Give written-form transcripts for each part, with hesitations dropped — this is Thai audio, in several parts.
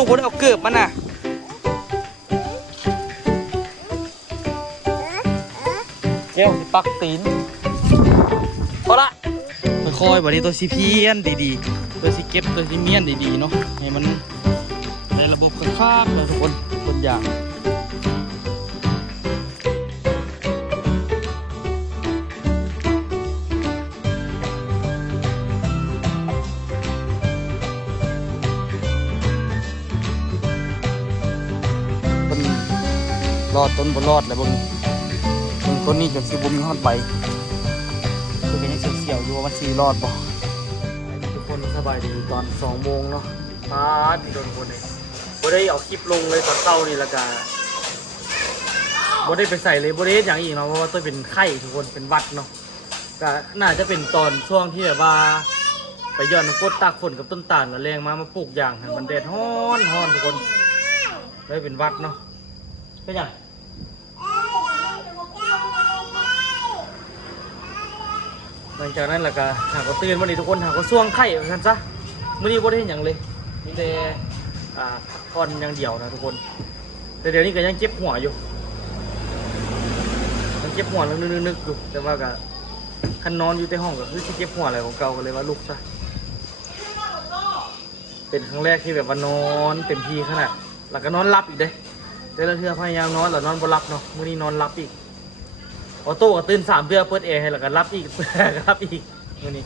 ลูกบ่ได้เอาเกือบมันน่ะแก้วสิปักตีนพอละค่อยๆวันนี้ตัวสิเพี้ยนดีๆตัวสิเก็บตัวสิเมียนดีๆเนาะให้มันในระบบค่าๆเลยทุกคนอย่างรอดต้นบนรอดเลยบางต้นนี้จนสิบุ้มมีฮอดใบคือเป็นยังเสียวๆอยู่ว่ามันสีรอดบ่ทุกคนสบายดีตอน2 โมงเนาะพาที่โดนคนเลยบ่ได้เอาคลิปลงเลยตอนเช้านี่ละกันบ่ได้ไปใส่เลยบ่ได้อย่างอีกเนาะเพราะว่าตัวเป็นไข้ทุกคนเป็นวัดเนาะก็น่าจะเป็นตอนช่วงที่แบบว่าไปย้อนกดตากฝนกับต้นตาลแล้วแรงมาปลูกอย่างให้มันแดดร้อนทุกคนเลยเป็นวัดเนาะเป็นยังหลังจากนั้นแล้วก็หากว่าตื่นวันนี้ทุกคนหากว่าช่วงไข่กันซะมื้อนี้บ่ได้เห็นหยังเลยมีแต่พักผ่อนอย่างเดียวนะทุกคนแต่เดี๋ยวนี้ก็ยังเจ็บหัวอยู่ยังเจ็บหัวนึกอยู่แต่ว่าก็คันนอนอยู่ในห้องก็คือที่เจ็บหัวอะไรของเก่าก็เลยว่าลุกซะเป็นครั้งแรกที่แบบว่านอนเต็มที่ขนาดแล้วก็นอนหลับอีกเด้แต่ละเทื่อพยายามนอนแล้วนอนบ่หลับเนาะมื้อนี้นอนหลับอีกออโต้ก็ตื่น3 เทื่อเปิดแอร์ให้แล้วก็รับอีกรับอีกมื้อนี้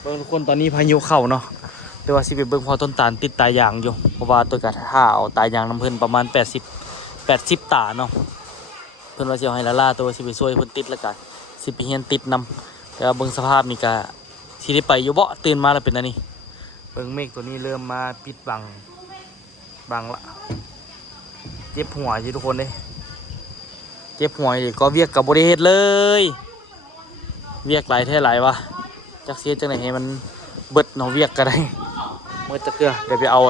เบิ่งทุกคนตอนนี้พายุเข้าเนาะแต่ว่าสิไปเบิ่งพอต้นตาลติดตายางอยู่เพราะว่าตัวกระท่าเอาตายางน้ำเพิ่นประมาณ80ตาเนาะเพิ่นว่าสิเอาให้ละล่าตัวสิไปช่วยเพิ่นติดแล้วก็สิไปเฮียนติดนำแต่ว่าเบิ่งสภาพนี่ก็สิได้ไปอยู่บ่ตื่นมาแล้วเป็นอันนี้เบิ่งเมฆตัวนี้เริ่มมาปิดบังละเจ็บหัวอยู่ทุกคนเลยเจ็บหัวดิก็เวียกกับบริเฮ็ดเลยเวียกหลายแท้หลายวะจักเสียจังไหนให้มันเบิดเนาะเวียกก็ได้เมื่อตะเกียเดี๋ยวไปเอา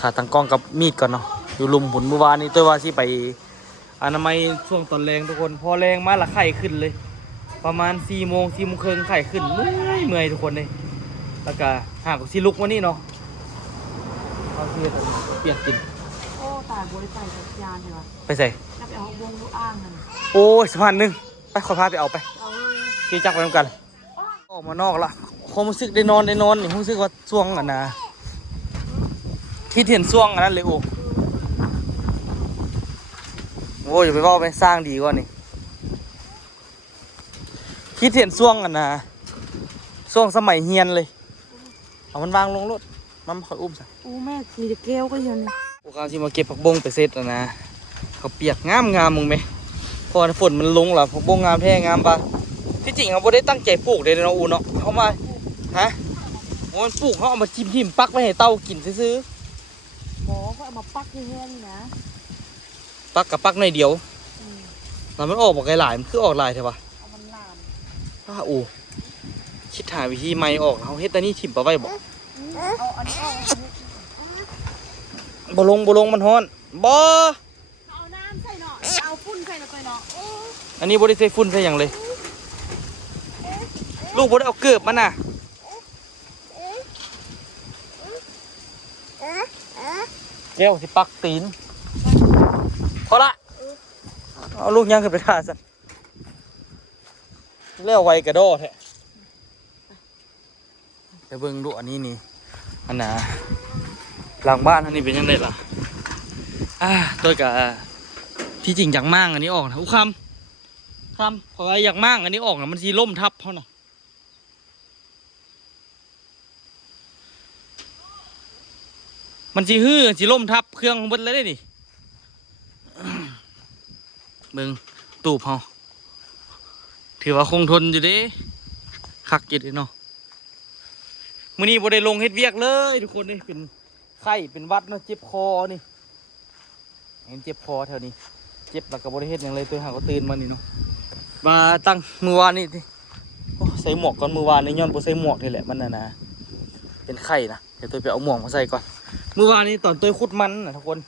ขาตั้งกล้องกับมีดก่อนเนาะอยู่ลุมผุนเมื่อวานนี้ตัวว่าสิไปอนามัยช่วงตอนแรงทุกคนพอแรงมาละไข้ขึ้นเลยประมาณ4 โมงครึ่งไข้ขึ้นเมื่อยทุกคนเลยแล้วก็หากสิลุกวันนี้เนาะเอาเสียตอนนี้เปียกกินโอ้ตายบริษัทจักรยานใช่ปะไปใส่จะไปเอาวงลูกอ้างนั่นโอ้ย1,000ไปขอพาไปเอาไปขี่จักรไปทำกันออกมานอกละความรู้สึกได้นอนนี่รู้สึกว่าช่วงคิดเห็นช่วงอันนั้นเลยโอ้ยอย่าไปว่าไปสร้างดีกว่านี่คิดเห็นช่วงช่วงสมัยเฮียนเลยเอามันวางลงรถมันคอยอุ้มซะโอ้แม่ขี่จะแก้วก็ยังพวกเขาที่มาเก็บผักบงไปเสร็จนะเขาเปียกงามมึงไหมพอฝนมันลงแล้วผักบงงามแท้งามปะที่จริงเขาไม่ได้ตั้งใจปลูกเลยนะอูเนาะเขามาฮะโอ้ยปลูกเขาเอามาจิ้มปักไว้ให้เต้ากินซื้อหมอก็เอามาปักที่แห้นี่นะปักกับปักในเดียวแล้วมันออกมาไกลหลายมันคือออกลายใช่ปะเอามันลามโอ้คิดหาวิธีใหม่ออกเขาเฮ็ดแต่นี่ถิ่มปะไว้บอกเอาอันนี้บ่ลงมันฮ้อนบ่เอาน้ำใส่เนาะเอาฝุ่นใส่เนาะไปเนาะอันนี้บ่ได้ใส่ฝุ่นใส่อย่างเลยลูกบ่ได้เอาเกือบมันน่ะแก้วสิปักตีนพอละเอาลูกย่างขึ้นไปท่าซะเลี้ยวไวกระโดดแท้ไปเบิ่งดูอันนี้นี่อันน่ะหลังบ้านอันนี้เป็นยังไงล่ะตัวกับที่จริงอยากมั่งอันนี้ออกนะคำขออยากมั่งอันนี้ออกนะมันสีล่มทับเขาเนาะมันสีล่มทับเครื่องของเบิดเลยได้ดิเบิ่งตูบเขาถือว่าคงทนอยู่ดิคักกิดเนาะมื้อนี้บ่ได้ลงเฮ็ดเวียกเลยทุกคนนี่เป็นไข้เป็นวัดเนาะเจ็บคอนี่เห็นเจ็บคอแถวนี้เจ็บแล้วก็บ่ได้เฮ็ดหยังเลยตัวหาก็ตื่นมานี่เนาะมาตั้งมือวานนี่ดิใส่หมวกก่อนมือวานนี่ย้อนบ่ใส่หมวกนี่แหละมันนะเป็นไข้นะเดี๋ยวตัวไปเอาหมวกมาใส่ก่อนมือวานนี่ตอนตัวขุดมันนะทุกคน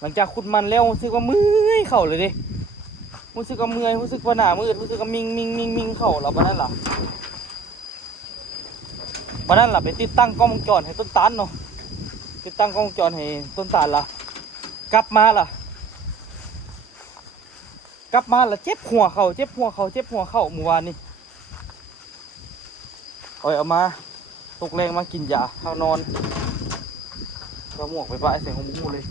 หลังจากขุดมันแล้วรู้สึกว่าเมื่อยเข่าเลยดิรู้สึกว่าเมื่อยรู้สึกว่าหน้ามืดรู้สึกว่ามิงเข่าแล้ววันนั้นล่ะไปติดตั้งกล้องวงจรให้ต้นตาลเนาะ ติดตั้งกล้องวงจรให้ต้นตาลล่ะกลับมาล่ะเจ็บหัวเข่าเมื่อวานนี้เอามาตกแรงมากินยาเข้านอนก็หมวกไปป้ายใส่ของมูเลย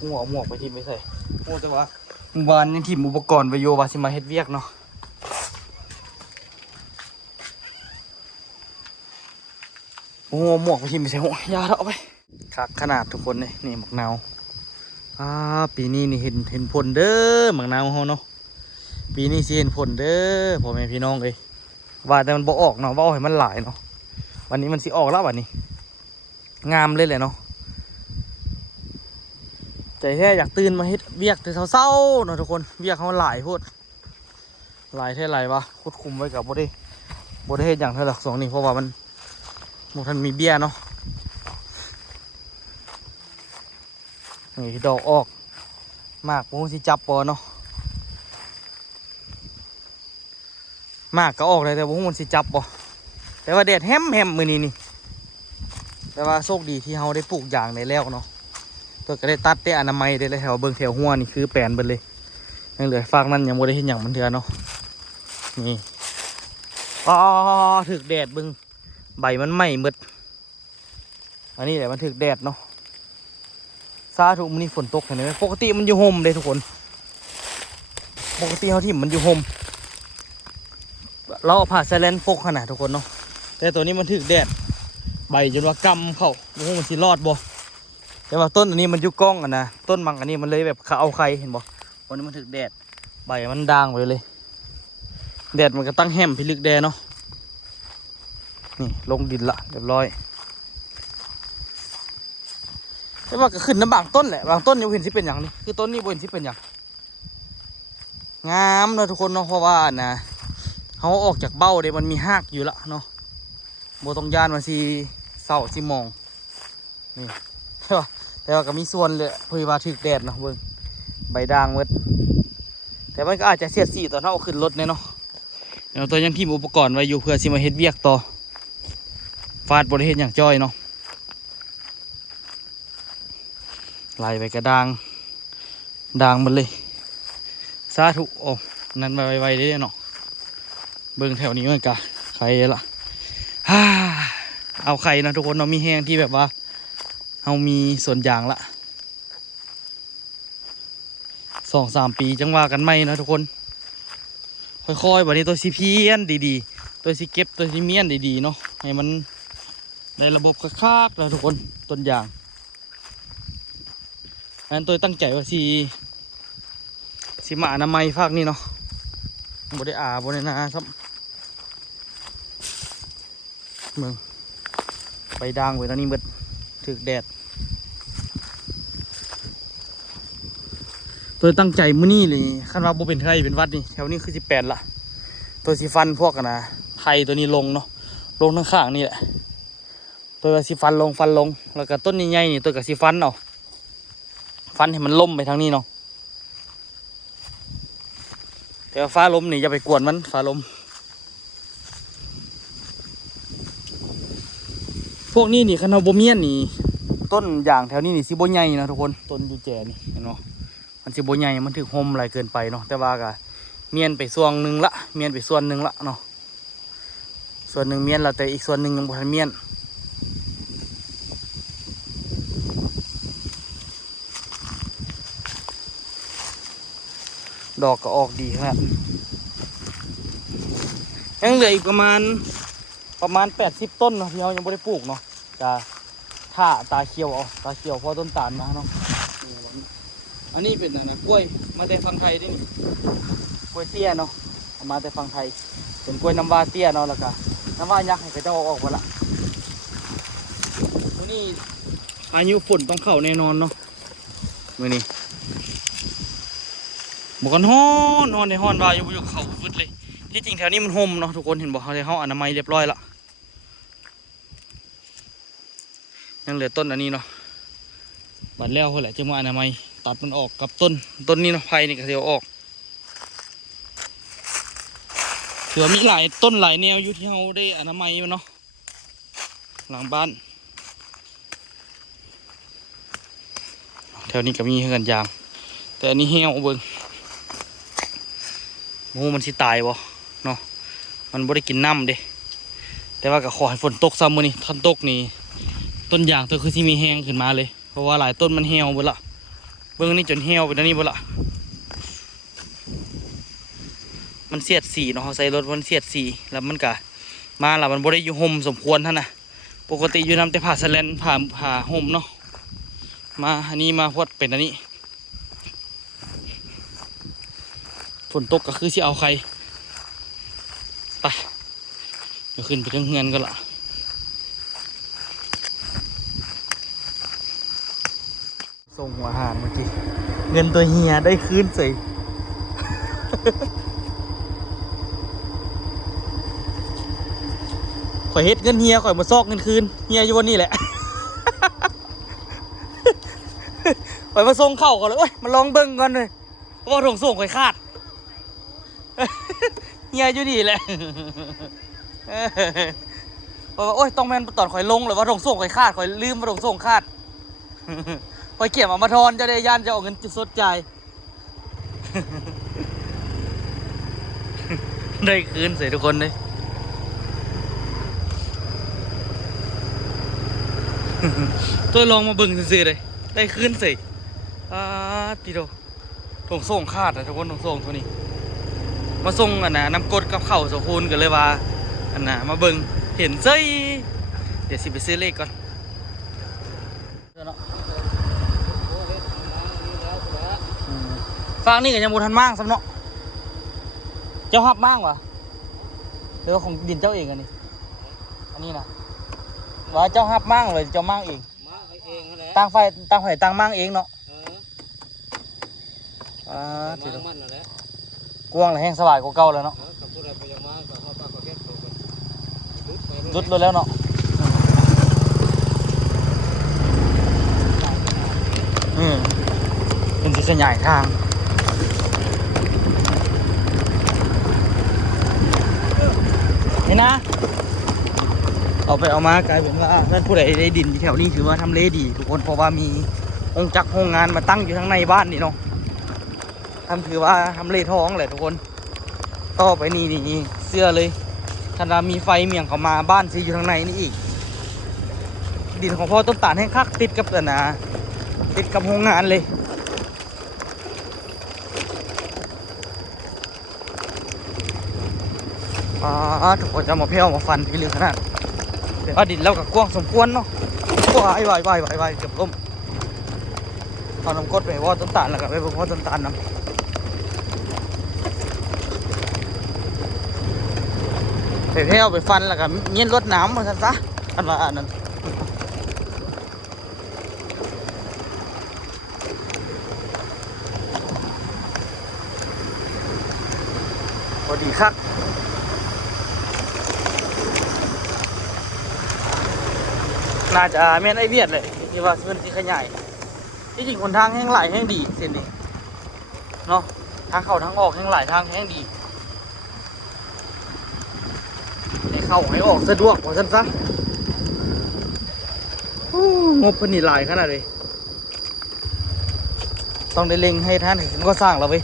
หัวหมวกไปทีไม่ใส่โอ้แต่ว่าเมื่อวานนี่ทีมอุปกรณ์ไปโยวาสิมาเฮ็ดเวียกเนาะโอ้หมวกไปทีไม่ใส่หัวยาเถอะเอาไปคักขนาดทุกคนเลยนี่หมักนาวปีนี้นี่เห็นผลเด้อหมักนาวเฮาเนาะปีนี้สิเห็นผลเด้อพ่อแม่พี่น้องเอ้ยว่าแต่มันบ่ออกเนาะว่าเอาให้มันหลายเนาะวันนี้มันสิออกแล้ววันนี้งามเลยแหละเนาะใจแท้อยากตื่นมาเฮ็ดเวียกแต่เช้าๆเนาะทุกคนเวียกเขาหลายโพดหลายแท้หลายวะโคตรคุมไว้กับบ่ได้เฮ็ดอย่างเท่าหลักสองนี่เพราะว่ามันบ่ทันมีเบี้ยเนาะนี่ดอกออกมากผมสิจับปอเนาะมากก็ออกเลยแต่ผมมันสิจับปอแต่ว่าแดดแฮมมือนี้นี่แต่ว่าโชคดีที่เราได้ปลูกยางในแล้วเนาะตัวก็ได้ตัดได้อนามัยได้เลยแถวเบิ้งแถวหัวนี่คือแปลนไปเลยยังเหลือฟากนั้นยังไม่ได้เห็นอย่างมันเถื่อนเนาะนี่ถึกแดดเบิ้งใบมันไหม้หมดอันนี้แหละมันถึกแดดเนาะซาถูกมันนี่ฝนตกเห็นไหมปกติมันอยู่ห่มเลยทุกคนปกติเขาที่มันอยู่ห่มเราเอาผ่าแซเลนปกขนาดทุกคนเนาะแต่ตัวนี้มันถึกแดดใบจนว่ากำเข้าโอ้โหมันสิรอดบ่แต่ว่าต้นอันนี้มันยุกล้องอ่ะนะต้นมังอันนี้มันเลยแบบเอาใครเห็นบ่วันนี้มันถึกแดดใบมันด่างไปเลยแดดมันก็ตั้งแหมพิลึกแดดเนาะนี่ลงดินละเรียบร้อยแต่ว่าก็ขึ้นน้ำบางต้นแหละบางต้นยังเห็นสิเป็นอย่างนี้คือต้นนี้บ่เห็นสิเป็นอย่างงามเลยทุกคนเนาะเพราะว่านะเขาออกจากเบ้าเดี๋ยวมันมีหากอยู่ละเนาะโบตรงยานมันสีเศร้าสีมองนี่แต่ว่าก็มีส่วนเลยเพื่อว่าถึกแดดเนาะเบิ้งใบด่างเมดแต่มันก็อาจจะเสียดสีตอนเขาเอาขึ้นรถเนี่ยเนาะเดี๋ยวตัวยังทีมอุปกรณ์ไว้อยู่เพื่อสิมาเฮ็ดเวียกต่อฟาดบริเวณอย่างจ้อยเนาะไล่ไปกระด่างมันเลยสาธุโอ้นั่นไวๆได้เนาะเบิ้งแถวนี้มันกะใครละเอาไข่นะทุกคนเรามีแห้งที่แบบว่าเรามีส่วนยางละ2-3 ปีจังว่ากันไม่นะทุกคนค่อยๆวันนี้ตัวซีเพียนดีๆตัวซีเก็บตัวซีเมียนดีๆเนาะให้มันในระบบคักๆแล้วทุกคนต้นยางอันนั้นตัวตั้งใจว่าซีมาอนามัยภาคนี้เนาะบ่ได้บ่ได้นะครับเมืองไปด่างไว้ตอนนี้เบิดถึกแดดตัวตั้งใจมื้อนี้เลยคันว่าบ่เป็นไข้เป็นวัดนี่แถวนี้คือ18ละตัวสีฟันพวกกันนะไทยตัวนี้ลงเนาะลงทั้งข้างนี่แหละตัวสีฟันลงแล้วก็ต้นใหญ่ๆนี่ตัวกับสีฟันเนาะฟันให้มันล้มไปทางนี้เนาะแต่ฟ้าลมนี่อย่าไปกวนมันฟ้าลมพวกนี้นี่คันเอาโบเมียนนี่ต้นอย่างแถวนี้นี่สิโบใหญ่นะทุกคนต้นยูแจนี่เห็นเนาะมันสิโบใหญ่มันถึงโฮมอะไรเกินไปเนาะแต่ว่าก็เมียนไปส่วนหนึ่งละเนาะส่วนหนึ่งเมียนละแต่อีกส่วนหนึ่งยังบ่ทันเมียนดอกก็ออกดีครับยังเหลืออีกประมาณ80 ต้นเนาะที่เรายังไม่ได้ปลูกเนาะจะถ้าตาเขียวเพราะต้นตาลมาเนาะอันนี้เป็นอะไรกล้วยมาแต่ฝั่งไทยดิกล้วยเตี้ยเนาะมาแต่ฝั่งไทยเป็นกล้วยน้ำว้าเตี้ยเนาะแล้วก็น้ำว้ายักษ์ให้กระเจ้าออกมาละตัวนี้อายุฝนต้องเข้าแน่นอนเนาะมื้อนี้บอกกันฮ้อนในฮ้อนว่าอยู่เขาฟึดเลยที่จริงแถวนี้มันห่มเนาะทุกคนเห็นบอกเขาอนามัยเรียบร้อยละยังเหลือต้นอันนี้เนาะบัดแล้วเขาแหละจะมาอนามัยตัดมันออกกับต้นนี้เนาะไผ่นี่ก็เสียวออกถือว่ามีหลายต้นหลายแนวอยู่ที่เขาได้อนามัยมันเนาะ หลังบ้านแถวนี้ก็มีเฮือนยางแต่อันนี้เหี่ยวเบิ่งโอ้มันสิตายบ่เนาะมันบ่ได้กินน้ำเด้แต่ว่าก็ขอให้ฝนตกซ้ำมื้อนี้ท่านตกนี่ต้นยางตัวคือที่มีแห้งขึ้นมาเลยเพราะว่าหลายต้นมันเหี่ยวเบิดละเบิ่งนี่จนเหี่ยวไปแล้วนี่เบิดละมันเสียดสีเนาะเขาใส่รถมันเสียดสีแล้วมันก็มาแล้วมันบ่ได้อยู่ห่มสมควรท่านน่ะปกติอยู่นำแต่ผ้าสแลนผ้าห่มเนาะมาอันนี้มาพดเป็นอันนี้ฝนตกก็คือสิเอาใครไปเดี๋ยวขึ้นไปถึงเฮือนก็ละส่งหัวหารเมื่อกี้เงินตัวเฮียได้คืนสิข่อยเฮ็ดเงินเฮียข่อยมาซอกเงินคืนเฮียอยู่วันนี้แหละ ข่อยมาส่งเข้าก่อนเลยโอ้ยมาลองเบิ้งก่อนเลยเพราะว่าถงส่งข่อยขาด เฮียอยู่นี่แหละ เพราะว่าโอ้ยต้องแม่นตอนข่อยลงเลยว่าถงส่งข่อยขาดข่อยลืมว่าถงส่งขาด ข่อยเก็บมาทอนจะได้ย่านจะเอาเงินสดจ่าย ได้คืนใส่ทุกคนเลย ตัวลองมาเบิ่งซื่อๆเลยได้คืนสิติโดถงส่งขาดอะทุกคนถงส่งตัวนี้มาส่งอันน่ะน้ำกรดกับเข่าวโสคูณกันเลยว่าอันน่ะมาเบิ่งเห็นเซ้ยเดี๋ยวสิไปซื้อเลขก่อนฟังนี่ก็ยังบ่ทันมั่งสำเนาะเจ้าฮับมั่งวะหรือว่าของดินเจ้าเองอันนี้อันนี้นะว่าเจ้าฮับมั่งเลยเจ้ามั่งเองตั้งไฟตั้งมั่งเองเนาะถือกวางเลยแห้งสบายกว่าเก่าแล้วเนาะรุดเลยแล้วเนาะเป็นสิขยายทางเห็นนะเอาไปเอามากลายเป็นว่าท่านผู้ใดได้ดินแถวนี้ถือว่าทำเลดีทุกคนเพราะว่ามีองค์จักรโรงงานมาตั้งอยู่ทั้งในบ้านนี่เนาะถือว่าทำเลทองแหละทุกคนต่อไปนี่เสื้อเลยถ้ามีไฟเมี่ยงเข้ามาบ้านซื้ออยู่ทางในนี่อีกดินของพ่อต้นตาลแห้งคักติดกับติดกับโรงงานเลยทุกคนจะมาเพี้ยวมาฟันพี่ลือขนาดแต่ว่าดินเรากับกว้างสมควรเนาะว้ายเกือบล้มเอาน้ำกรดไปว่าต้นตาลแล้วก็ไปว่าต้นตาลน้ำไปเพี้ยวไปฟันแล้วก็เงี้ยรดน้ำมาซะอันว่าอันนั้นพอดีคักน่าจะแม่นไอเวียดเลยที่ว่าเงินที่ขยายที่จริงคนทางแห้งหลายแห้งดีเส้นนี้เนาะทางเข้าทางออกแห้งหลายทางแห้งดีให้เข้าให้ออกสะดวกกว่าฉันซะงบเพิ่นนี่หลายขนาดเลยต้องได้เล็งให้ท่านเห็นก็สร้างแล้วเว้ย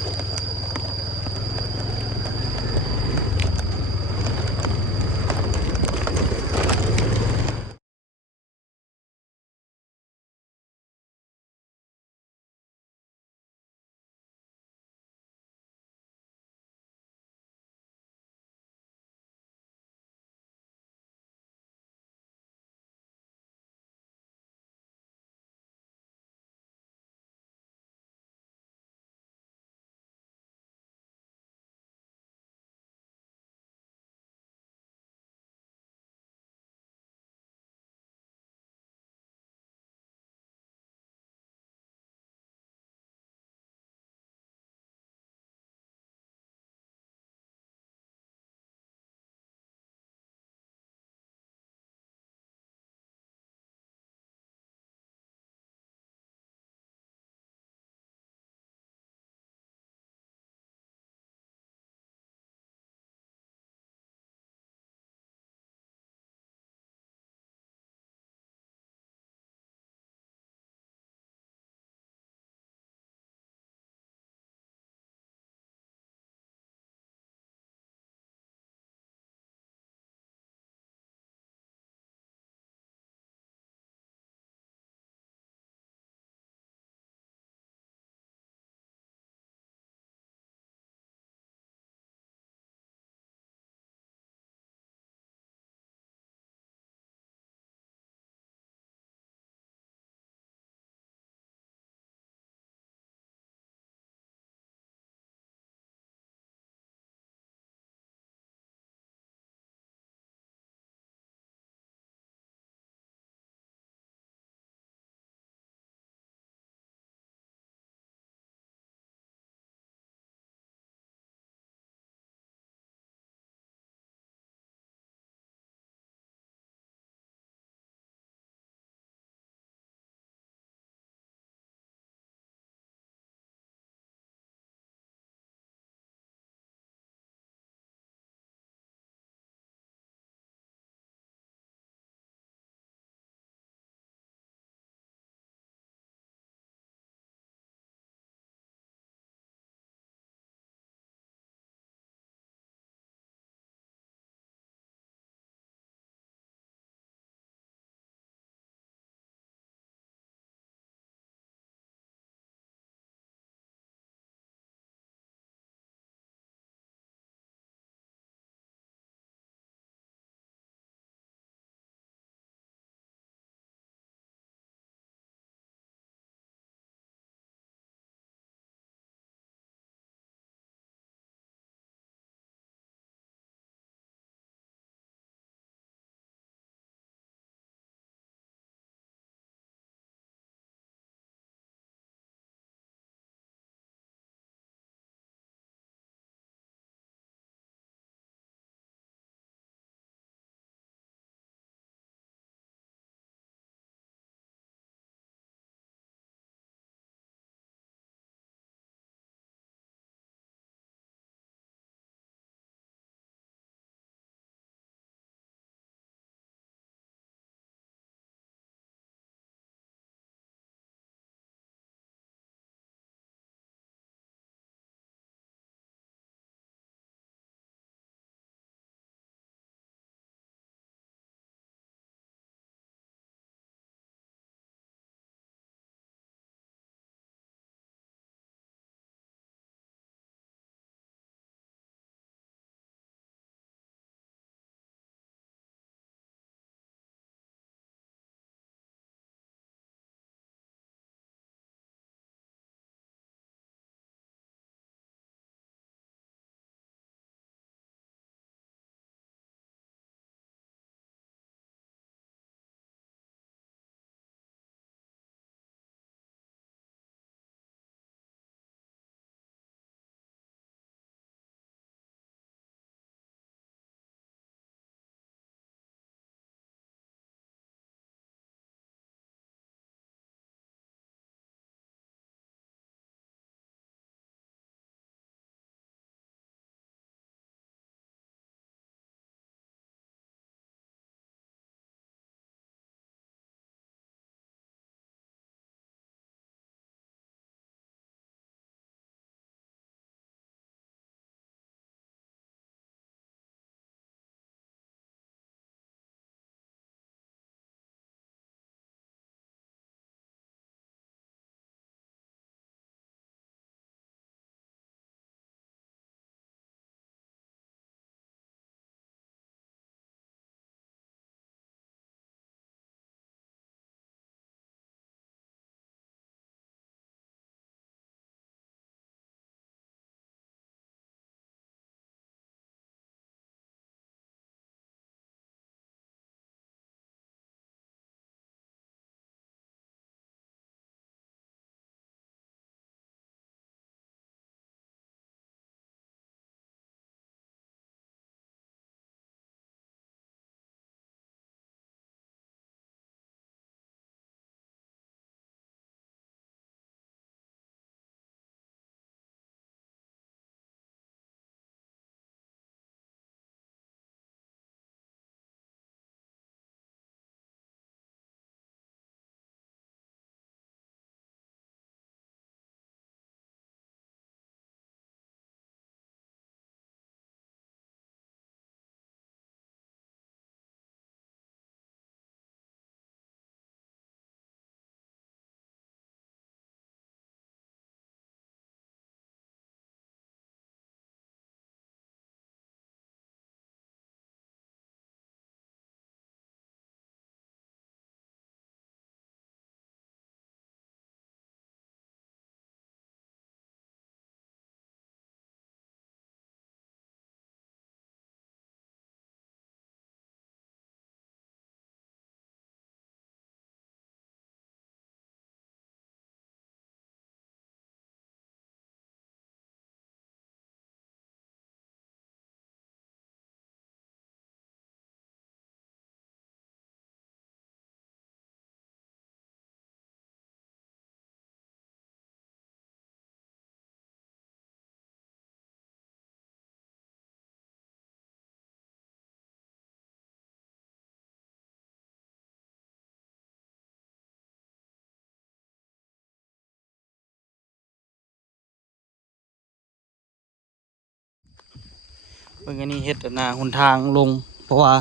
เบิ่งอันนี้เฮ็ดหน้าหนทางลงเพราะว่า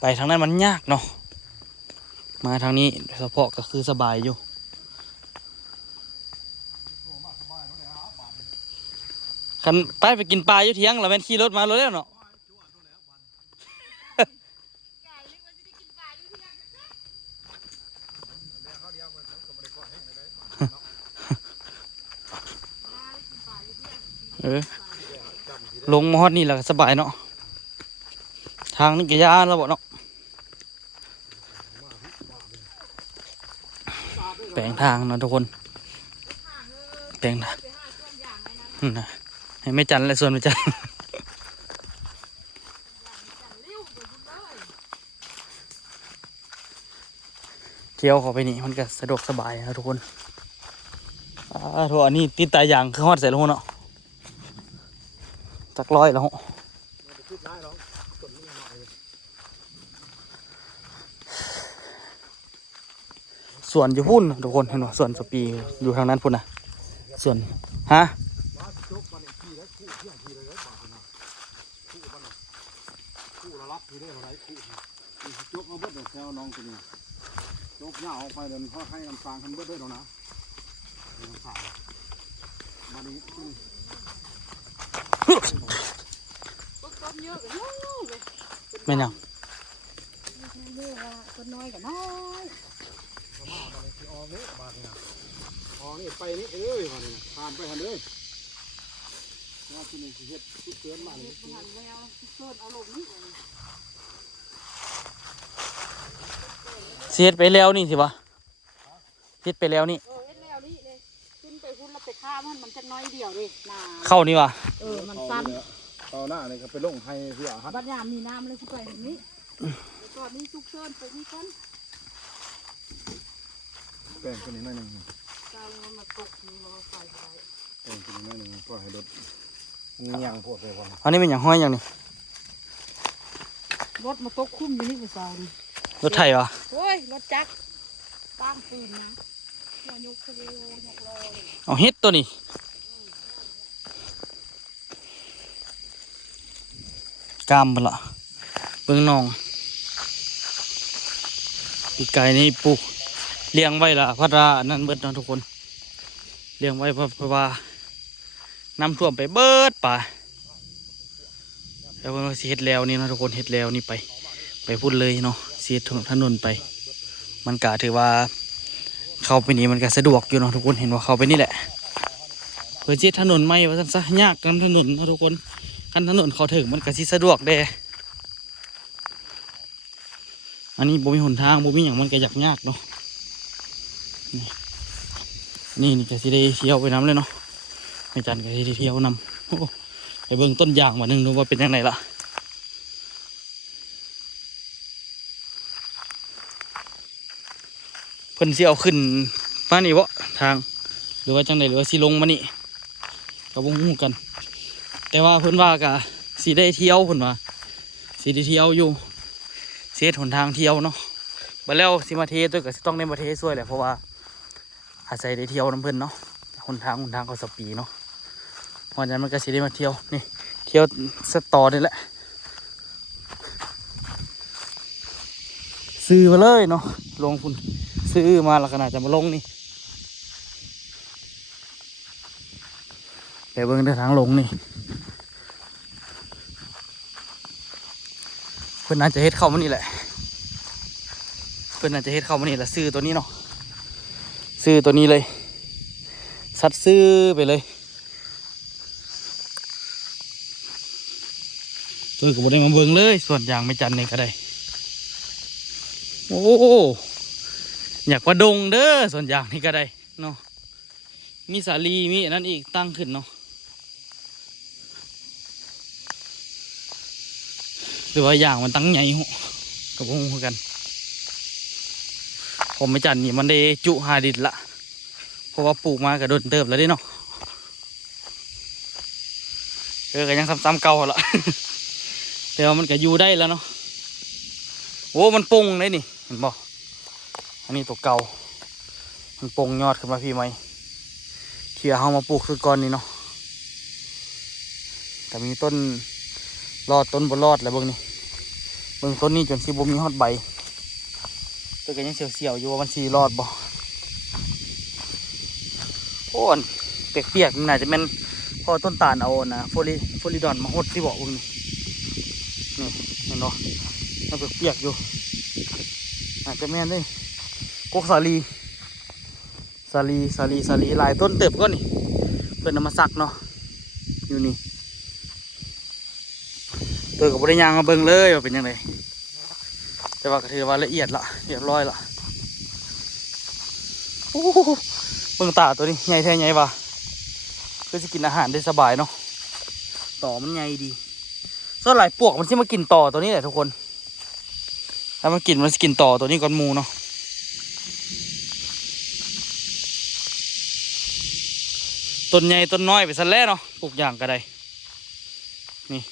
ไปทางนั้นมันยากเนาะมาทางนี้เฉพาะก็คือสบายอยู่คันไปกินปลาอยู่เที่ยงแล้วแม่นขี่รถมารถแล้วเนาะลงมาฮอดนี่แหละสบายเนาะทางนี้ก็ยานแล้วบ่เนาะแปลงทางเนาะทุกคนแปลงทางนะให้ไม่จันและส่วนไม่จันเที่ยวเข้าไปนี่มันก็สะดวกสบายนะทุกคนทั่วอันนี้ติดตายอย่างคือฮอดใส่ลงเนาะจักร้อยแล้วส่วนอยู่พุ่นทุกคนเห็นไหมส่วนสปีอยู่ทางนั้นพุ่นนะส่วนฮะจกมาเบิดเดี๋ยวแซวน้องตัวนี้จกยาวออกไปเดินเขาให้น้ำตาลคันเบิดด้วยแล้วนะน้ำตาลมาดีไม่ยังคนน้อยกับน้อยนี่ไปนี่เอ้ยมาเนี่ยผ่านไปหันเลยว่าที่นี่เฮ็ดทุกเตือนมาเลย หันแล้วเกิดเอาลงนี่ เสียดไปแล้วนี่สิวะเสียดไปแล้วนี่ เฮ็ดแล้วนี่เลยขึ้นไปพุ่นแล้วไปข้ามมันจะน้อยเดียวเลยนา เข้านี่วะ มันสั้น ตอนหน้าเนี่ยก็ไปลงให้เสียฮัท บัดยามมีน้ำเลยสิไปแบบนี้ก่อนนี้ซุกเชิญไปนี่ก่อน แป้งตัวนี้หน่อยหนึ่ง กาวมาตกนี่มาใส่ไว้ แป้งตัวนี้หน่อยหนึ่งก็ให้รถเงียงพวกเลยพอ อันนี้เป็นอย่างห้อยอย่างนี้ รถมาตกคุ้มอยู่นี่ไปซาวนี่ รถไถวะ โอ้ยรถจักรตั้งปืนนะหัวยกคือยกรอเลย เอาเฮ็ดตัวนี้กามมันละเบิ่งน้องปีกไก่นี่ปลูกเลี้ยงไว้ละพัดราอันนั้นเบิดเนาะทุกคนเลี้ยงไว้เพราะว่าน้ำท่วมไปเบิดป่าแล้วเพิ่นว่าสิเฮ็ดแล้วนี่เนาะทุกคนเฮ็ดแล้วนี่ไปพูดเลยเนาะเสียถนนไปมันกะถือว่าเข้าไปนี่มันก็สะดวกอยู่เนาะทุกคนเห็นว่าเข้าไปนี่แหละเพื่อเสียถนนไม่ว่าซั่นซะยากกันถนนเนาะทุกคนคันถนนเขาถึงมันก็สิสะดวกเด้อันนี้บ่มีหนทางบ่มีหยังมันก็ยากเนาะนี่ก็สิได้เที่ยวไปน้ำเลยเนาะแม่จันก็สิได้เที่ยวนำโอ้ไปเบิ่งต้นยางมาหนึ่งดูว่าเป็นยังไงล่ะเพิ่นสิเอาขึ้นมานี่บ่ทางหรือว่าจังไดหรือว่าสิลงมานี่ก็บ่ฮู้กันแต่ว่าเพิ่นว่าก็สิได้เที่ยวเพิ่นว่าสิได้เที่ยวอยู่เสียหนทางเที่ยวเนาะบัดแล้วสิมาเทตัวก็สิต้องได้มาเทช่วยแหละเพราะว่าอาศัยได้เที่ยวน้ำเพิ่นเนาะหนทางเขาสปีเนาะเพราะฉะนั้นมันก็สิได้มาเที่ยวนี่เที่ยวสตอนี่แหละซื้อมาเลยเนาะลงคุณซื้อมาแล้วขนาดจะมาลงนี่ไปเบิ่งทางลงนี่เพิ่นน่าจะเฮ็ดเข้ามานี่แหละเพิ่นน่าจะเฮ็ดเข้ามานี่แหละซื้อตัวนี้เนาะซื้อตัวนี้เลยซัดซื้อไปเลยตัวก็บ่ได้มาเบิ่งเลยส่วนอย่างไม่จันนี่ก็ได้โอ้อยากว่าดงเด้อส่วนอย่างนี่ก็ได้เนาะมีสาลีมีอันนั้นอีกตั้งขึ้นเนาะหรือว่าอย่างมันตั้งใหญ่หัวกับพวกกันผมไม่จันนี่มันได้จุหาดินละเพราะว่าปลูกมากับโดนเติบแล้วดิเนาะก็ยังซ้ำๆเก่าละ แต่ว่ามันก็อยู่ได้แล้วเนาะโอ้มันปงเลยนี่เห็นบ่อันนี้ตัวเก่ามันปงยอดขึ้นมาพี่ไหมเขี่ยเอามาปลูกคือก่อนนี่เนาะแต่มีต้น รอดต้นบ่รอดแล้วเบิ่งนี่เบิ่งต้นนี้จนสิบ่มีฮอดใบตัวก็ยังเสียวๆอยู่ว่ามันสิรอดบ่โอ้นเปียกๆน่าจะแม่นพอต้นตาลเอานะโฟลิดอนมาหดที่บ่เบิ่งนี่เห็นบ่มันเปียกๆอยู่อาจจะแม่นเด้กกสาลีหลายต้นเติบก็นี่เพิ่นเอามาซักเนาะอยู่นี่ตัวกับบริยางมาเบิ่งเลยว่าเป็นยังไงแต่ว่าก็ถือว่าละเอียดละเรียบร้อยละโอ้เบิ่งตาตัวนี้ใหญ่แท้ใหญ่ว่ะเพื่อจะกินอาหารได้สบายเนาะต่อมันใหญ่ดีส่วนหลายปวกมันที่มากินต่อตัวนี้แหละทุกคนถ้ามันกินต่อตัวนี้ก่อนหมูเนาะต้นใหญ่ต้นน้อยไปซะแล้วเนาะปลูกอย่างก็ได้นี่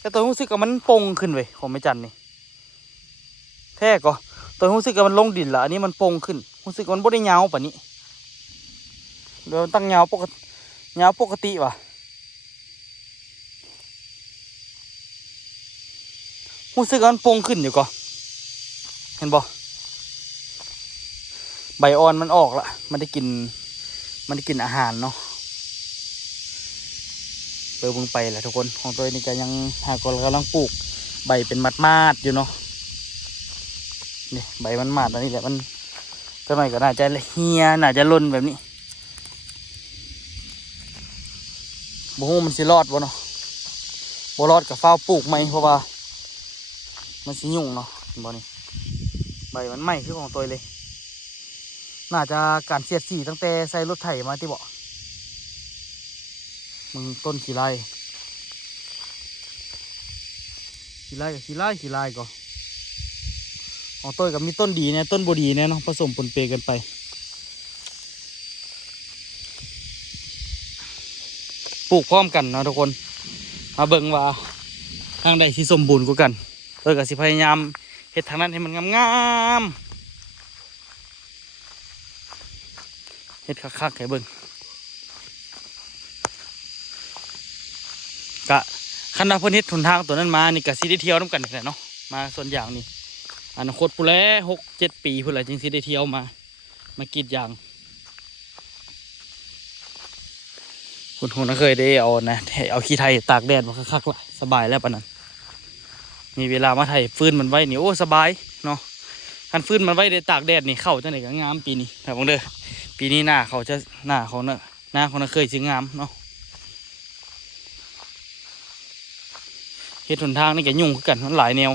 แต่ตัวรู้สึกว่ามันปงขึ้นเว้ยของแม่จันนี่แท้ก็ตัวรู้สึกว่ามันลงดินละอันนี้มันปงขึ้นรู้สึกว่ามันบ่ได้ยาวป่ะนี้เดี๋ยวตั้งยาวปกติว่ะรู้สึกว่ามันปงขึ้นอยู่ก็เห็นบ่ใบอ่อนมันออกละมันได้กินอาหารเนาะเบิ่งไปแหละทุกคนของตัวนี้ก็ยังหากกำลังปลูกใบเป็นมัดๆอยู่เนาะนี่ใบมันมัดอันนี้แหละมันก็หน่อยก็น่าจะเหี่ยน่าจะล่นแบบนี้บ่ฮู้มันสิรอดบ่เนาะบ่รอดกับฟ้าวปลูกไหมเพราะว่ามันสิยุ่งเนาะบ่นี่ใบมันไหม้คือของตัวเลยน่าจะการเสียดสีตั้งแต่ใส่รถไถมาที่บ่มึงต้นขี้ไล่ก็ของต้นกับมีต้นดีเนี่ยต้นบดีเนี่ยเนาะผสมปนเปกันไปปลูกพร้อมกันเนาะทุกคนมาเบิ่งว่าทางใดที่สมบูรณ์กว่ากันต้นกับสิพยายามเฮ็ดทางนั้นให้มันงามๆเฮ็ดคักๆให้เบิ่งกะคันดาพนิษฐ์ทุนทางตัวนั้นมานี่กะซีได้เที่ยวน้ำกันแหละเนาะมาส่วนอย่างนี่อนาคตผู้แล6-7 ปีผู้แลจึงซีได้เที่ยวมากรีดยางคุณคงเคยได้เอาขี้ไทยตากแดดมาคักๆละสบายแล้วปะนั้นมีเวลามาไถฟื้นมันไว้นี่โอ้สบายเนาะคันฟื้นมันไว้ได้ตากแดดนี่เข้าจังไหนก็งามปีนี้แต่ผมเด้อปีนี้หน้าเขาเคยสิงามเนาะเฮ็ดหนทางนี่แกยุ่งกันมันหลายแนว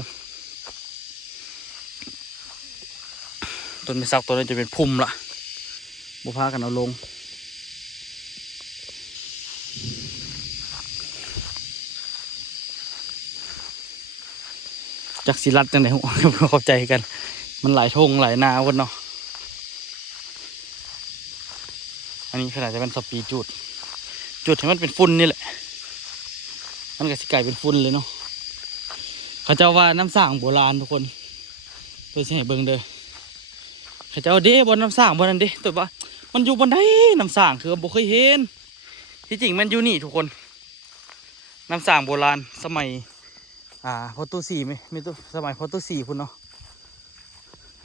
ต้นไม้สักตัวนี้จะเป็นพุ่มละบุพากันเอาลงจากศิลัดจังไหนเข้าใจกันมันหลายทงหลายนาวันเนาะอันนี้ขนาดจะเป็นสปีจุดให้มันเป็นฝุ่นนี่แหละมันก็สิกลายเป็นฝุ่นเลยเนาะเขาเจ้าว่าน้ำสร้างโบราณทุกคนเพื่อให้เบิ่งเด้อเขาเจ้าเด้บนน้ำสร้างบนนั้นเด้แต่ว่ามันอยู่บนไหนน้ำสร้างคือบ่เคยเห็นที่จริงมันอยู่นี่ทุกคนน้ำสร้างโบราณสมัยโปรตุเกสไม่ตุสมัยโปรตุเกสพุ่นเนาะ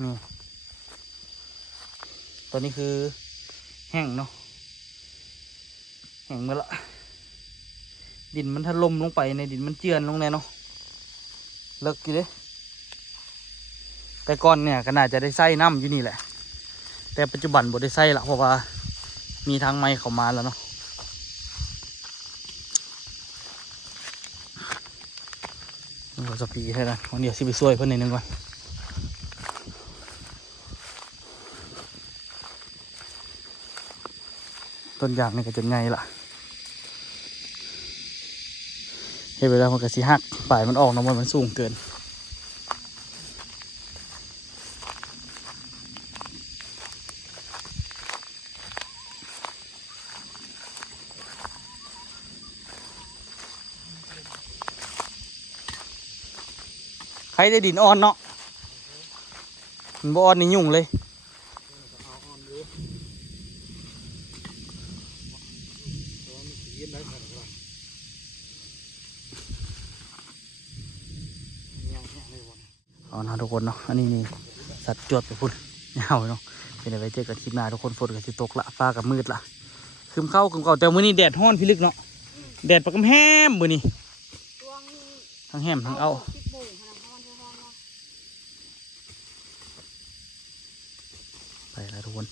นี่ตัวนี้คือแห้งเนาะแห้งเมื่อละดินมันถล่มลงไปในดินมันเจือนลงในเนาะเลิกกี่เด้แต่ก่อนเนี่ยก็น่าจะได้ใส่น้ำอยู่นี่แหละแต่ปัจจุบันบ่ได้ใส่ละเพราะว่ามีทางไม้เข้ามาแล้วเนาะเราจะปีแค่นั้นวันเดียวสิไปช่วยเพื่อนนิดนึงก่อนต้นยางนี่ก็จะไงล่ะเฮ้ยเวลามันก็สิหักปลายมันออกน้ำมันสูงเกินใครได้ดินอ่อนเนาะมันบ่อ่อนนี่ยุ่งเลย เอานะทุกคนเนาะอันนี้นี่สัตว์จวดไปพุ่นยาวเนาะเป็นไว้เจอกันคลิปหน้าทุกคนฝนก็จะตกละฟ้ากับมืดละคืมเข้าคืมเก่าแต่มื้อนี้แดดฮ้อนพิลึกเนาะแดดปะกำแฮมมื้อนี้ ช่วง ทั้งแฮมทั้งเอา 10 โมงขนาดฮ้อนเนาะ ไปแล้วทุกคน